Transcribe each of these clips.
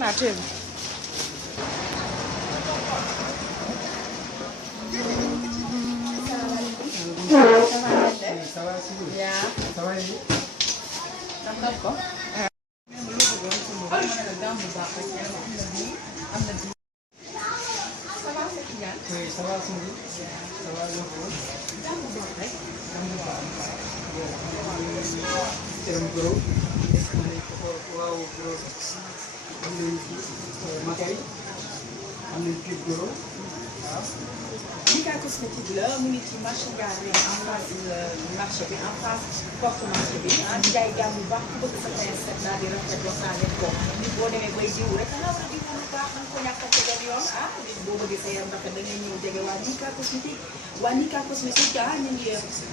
naa teel. Ça va si vous? Ça va yéen? D'accord. Oui, ça va si vous? Ça va yéen ko? Teram goro. Waaw goro. Am nañu makay. Am nañu kii goro. Waaw. Mika cosmétique la mu ngi ci marché Ndiarème en face marché bi en face porte marché bi ah di jaay gàmm bu baax ku bëgg sa teint set daal di rafet wax naa leen ko nit boo demee bay diw rek nga war a diw bu baax nga ko ñàkk a tegal yoon ah nit boo bëggee sa yaram rafet da ngay ñëw jege waa Mika cosmétique ah ñu ngi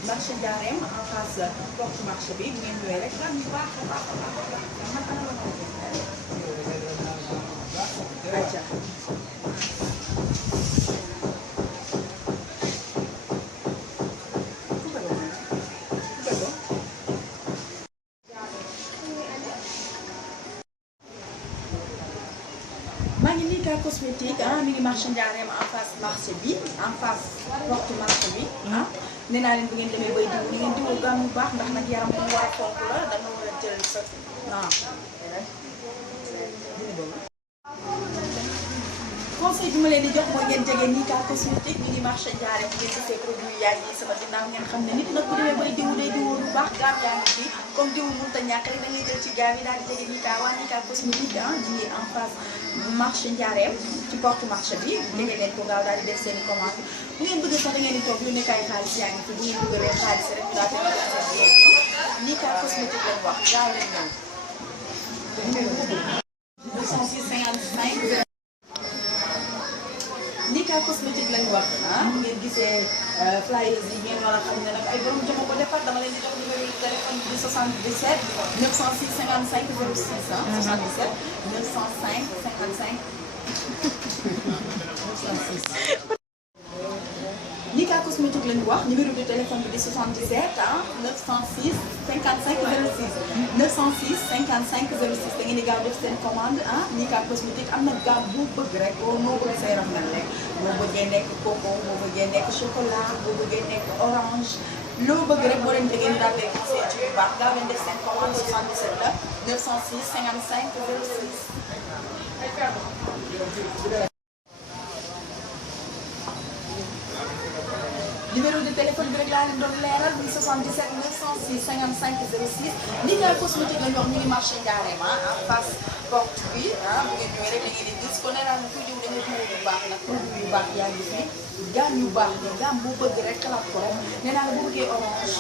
marché Ndiarème en face porte marché bi bu ngeen ñëwee rek gàmm bu baax a baax a baax man ana la ma ko maa ngi Mika cosmétique ah mi ngi marché Ndiarème en face marché bi en face porte marché bi ah nee naa leen bu ngeen demee bay diw ni ngeen diwoo gàmm bu baax ndax nag yaram bu mu war a fonk la da nga war a jël sa conseil bi ma leen di jox mooy ngeen jege Mika cosmétique mi ngi marché Ndiarème ngeen gisee produit yaa ngi sama ginnaaw ngeen xam ne nit nag bu demee bay diw day diwoo bu baax gaam yaa ngi fii comme diw mënut a ñàkk rek da ngay jël ci gaam yi daal di jege Mika waa Mika cosmétique ah ñu ngi en face marché Ndiarème ci porte marché bi jege leen ko gaaw daal di def seen i commande bu ngeen bëgg sax da ngeen di toog yu nekk ay xaalis yaa ngi fi bu ngeen bëgg leen xaalis rek ñu daal di def seen Mika cosmétique lañ wax gaaw leen ñëw 206 55 Mika cosmétique lañ wax ah bu ngeen gisee flyers yi ngeen war a xam ne nag ay borom jox ko defar dama leen di jox numéro de téléphone bi 77 906 55 06 ah 77 905 55 906. Mika cosmétique lañ wax numéro de téléphone bi di 77 ah 906 55 06 906 55 06 da ngeen di gaaw def seen commande ah Mika cosmétique am na gaaw bu bëgg rek boo noo bëgg say yaram mel rek boo bëggee nekk coco boo bëggee nekk chocolat boo bëggee nekk orange loo bëgg rek boo leen déggee ñu daal di conseillé ci bu baax gaaw leen def seen commande 77 la 906 55 06. numéro de téléphone bi rek laa leen doon leeral muy 77 906 55 06 Mika cosmétique la ñu wax ñu ngi marché Ndiarème en face porte bi ah bu ngeen ñëwee rek da ngeen di gis ko nee naa ne kuy diw da nga diw bu baax nag produit yu baax yaa ngi fi gaam yu baax la gaam bu bëgg rek xalaat ko rek nee naa la bu bëggee orange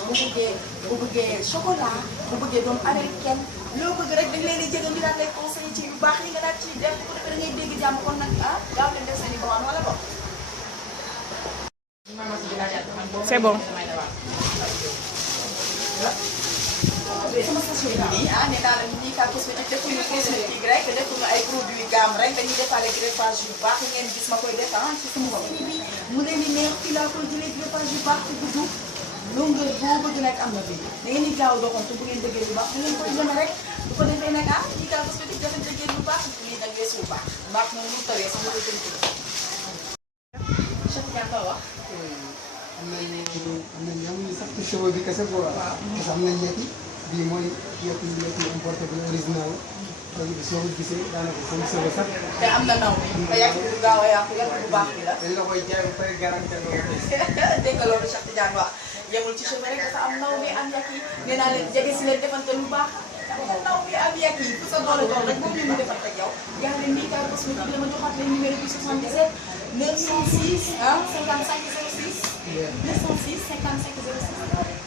bu bëggee chocolat bu bëggee doom américaine loo bëgg rek dañ leen di jëgal ñu daal lay conseillé ci yu baax yi nga daal ci def ko defee da ngay dégg jàmm kon nag ah gaaw leen def seen i commande wala bon. C'est bon. sama sachet bi nii ah nee naa la Mika cosmétique defuñu cosmétique rek defuñu ay produits gamme rek dañuy defaale greffage yu baax yi ngeen gis ma koy def ah ci sama bopp bi mu leen di neex fii laa koy jëlee greffage yu baax ci gudd longueur boo bëgg nag am na fi da ngeen di gaaw doxantu bu ngeen déggee lu baax da ngeen koy jëme rek bu ko defee nag ah Mika cosmétique dafa déggee lu baax lii nag weesu bu baax moom lu tawee sama ko jënd Cheikh Diatta wax am nañu amuñu sax ci cheveux bi kese quoi. parce que am nañu yekki bii mooy yekki importé bi original la léegi soo ko gisee daanaka sama cheveux sax. te am na naw bi te yàgg bu gaaw a yàqu yàgg bu baax bi la. dañ la koy jaay ba pare garanti loolu. dégg nga loolu Cheikh Tidiane wax yemul ci cheveux rek dafa am naw bi am yàq yi nee naa leen jege si leen defante lu baax naw bi am yàq yi fu sa doole doon rek moom ñu defante ak yow. yaa ngi leen Mika cosmétique la ma joxaat leen numéro bi 77 906 ah 55 06 906 55 06.